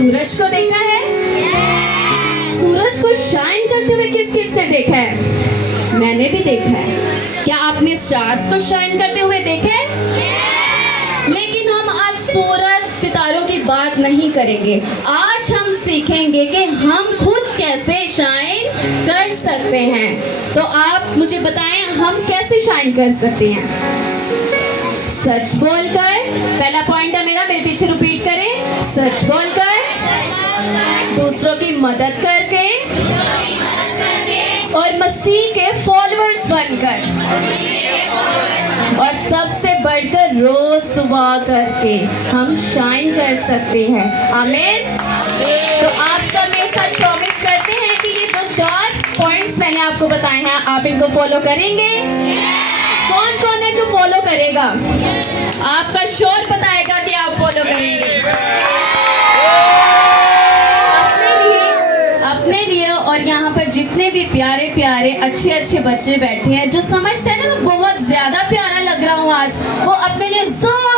सूरज को देखा है? सूरज को शाइन करते हुए किस किस ने देखा है? मैंने भी देखा है। क्या आपने स्टार्स को शाइन करते हुए देखे? लेकिन हम आज सूरज सितारों की बात नहीं करेंगे। आज हम सीखेंगे कि हम खुद कैसे शाइन कर सकते हैं। तो आप मुझे बताएं, हम कैसे शाइन कर सकते हैं? सच बोलकर, पहला पॉइंट है मेरा, मेरे पीछे रिपीट करें। सच बोलकर, दूसरों की मदद करके, और मसीह के फॉलोअर्स बनकर, और सबसे बढ़कर रोज दुआ करके हम शाइन कर सकते हैं। आमीन। तो आप सब मेरे साथ प्रॉमिस करते हैं कि ये जो 4 पॉइंट्स मैंने आपको बताए हैं, आप इनको फॉलो करेंगे? कौन कौन है जो फॉलो करेगा? आपका शोर बताएगा कि आप फॉलो करेंगे। अपने लिए और यहाँ पर जितने भी प्यारे प्यारे अच्छे अच्छे बच्चे बैठे हैं जो समझते हैं ना मैं बहुत ज्यादा प्यारा लग रहा हूँ आज, वो अपने लिए जोर